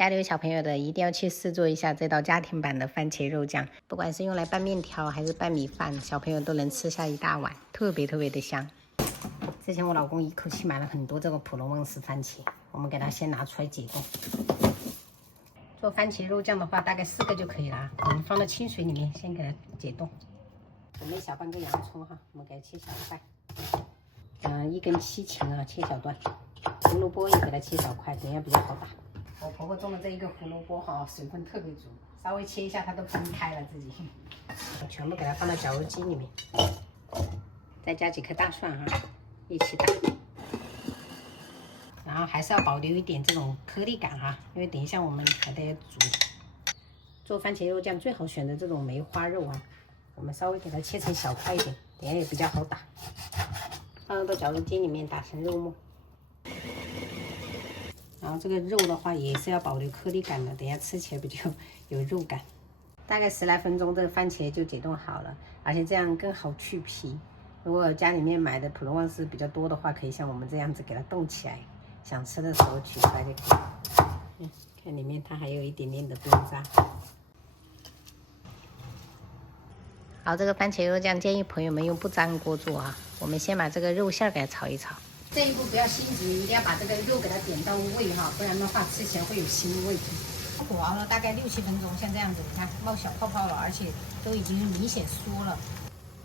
家裡有小朋友的一定要去試做一下這道家庭版的番茄肉醬，不管是用來拌麵條還是拌米飯，小朋友都能吃下一大碗，特別的香。之前我老公一口氣買了很多這個普羅旺斯番茄，我們給它先拿出來解凍。做番茄肉醬的話，大概4個就可以了。我们放到清水裡面，先给它解凍。准備小半個洋蔥哈，我們給它切小塊。一根西芹啊，切小段。胡蘿蔔也給它切小塊，等一下比較好打。我婆婆種的這一個胡蘿蔔哈，水分特別足，稍微切一下它都崩開了自己。全部給它放到絞肉機裡面，再加幾顆大蒜哈，一起打。然後還是要保留一點這種顆粒感哈，因為等一下我們還得煮。做番茄肉醬最好選擇這種梅花肉啊，我們稍微給它切成小塊一點，等一下也比較好打。放到绞肉機裡面打成肉末。然後這個肉的話也是要保留顆粒感的，等一下吃起來比較有肉感。大概10来分鐘，这個番茄就解凍好了，而且這樣更好去皮。如果家裡面買的普羅旺斯比較多的話，可以像我們這樣子給它凍起來，想吃的时候取出來就可以。看裡面它還有一點點的冰渣。好，這個番茄肉醬建議朋友們用不粘鍋做啊。我們先把這個肉馅給它炒一炒。這一步不要心急，一定要把這個肉給它點到位哈，不然的話吃起來會有腥味。火熬了大概6、7分鐘，像這樣子，你看冒小泡泡了，而且都已经明顯酥了。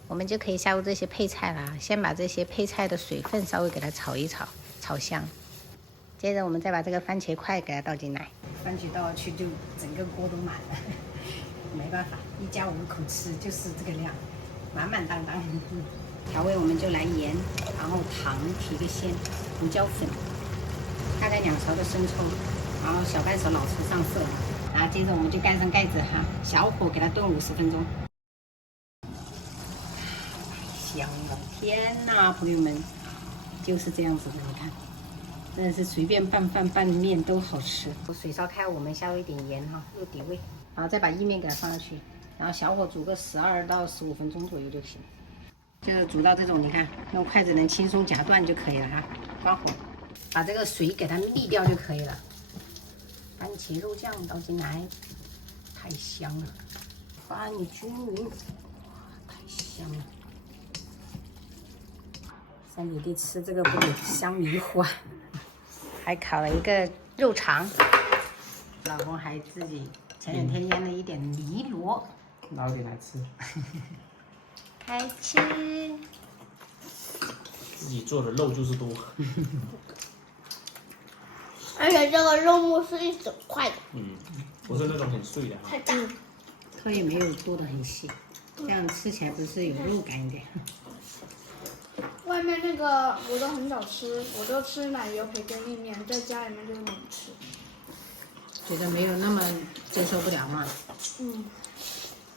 我們就可以下入這些配菜啦，先把這些配菜的水分稍微給它炒一炒，炒香。接着我們再把這個番茄塊給它倒進來，番茄倒下去就整個鍋都滿了，沒辦法，一家5口吃就是這個量，滿滿當當。調味我們就來鹽，然後糖提個鮮，胡椒粉，大概2勺的生抽，然後小半勺老抽上色，然後接着我們就蓋上蓋子哈，小火給它燉50分鐘。太香了，天哪，朋友們，就是這樣子的，你看，真的是隨便拌飯拌麵都好吃。水燒開，我們下入一點鹽哈，入底味，然後再把意麵給它放上去，然後小火煮個12到15分鐘左右就行。就煮到這種，你看用筷子能輕鬆夾斷就可以了哈。關火，把這個水給它瀝掉就可以了。番茄肉醬倒進來，太香了，翻你均勻，哇，太香了。三姐弟吃這個不得香迷糊啊！還烤了一個肉腸，老公還自己前2天醃了一點藜螺，撈點來吃。開吃，自己做的肉就是多，而且這個肉末是一整塊的，不是那種很碎的哈。太大，它也沒有剁得很細，這樣吃起來不是有肉感一點。外面那個我都很少吃，我都吃奶油培根意麵，在家裡面就能吃。覺得沒有那麼接受不了嘛？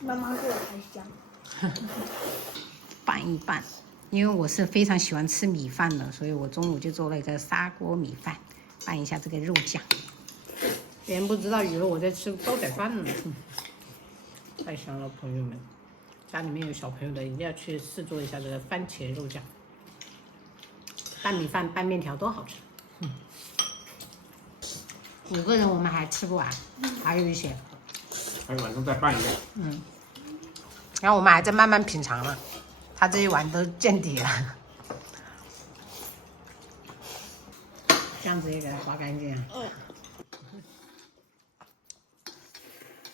媽媽做的太香。拌一拌，因為我是非常喜歡吃米飯的，所以我中午就做了一個砂鍋米飯，拌一下這個肉醬。別人不知道以為我在吃煲仔飯呢，太香了，朋友們！家裡面有小朋友的一定要去試做一下這個番茄肉醬，拌米飯、拌麵條都好吃。5個人我們還吃不完，還有一些，還有晚上再拌一下。然後我們還在慢慢品嘗了，他這一碗都見底了。這樣子也給它刮乾淨。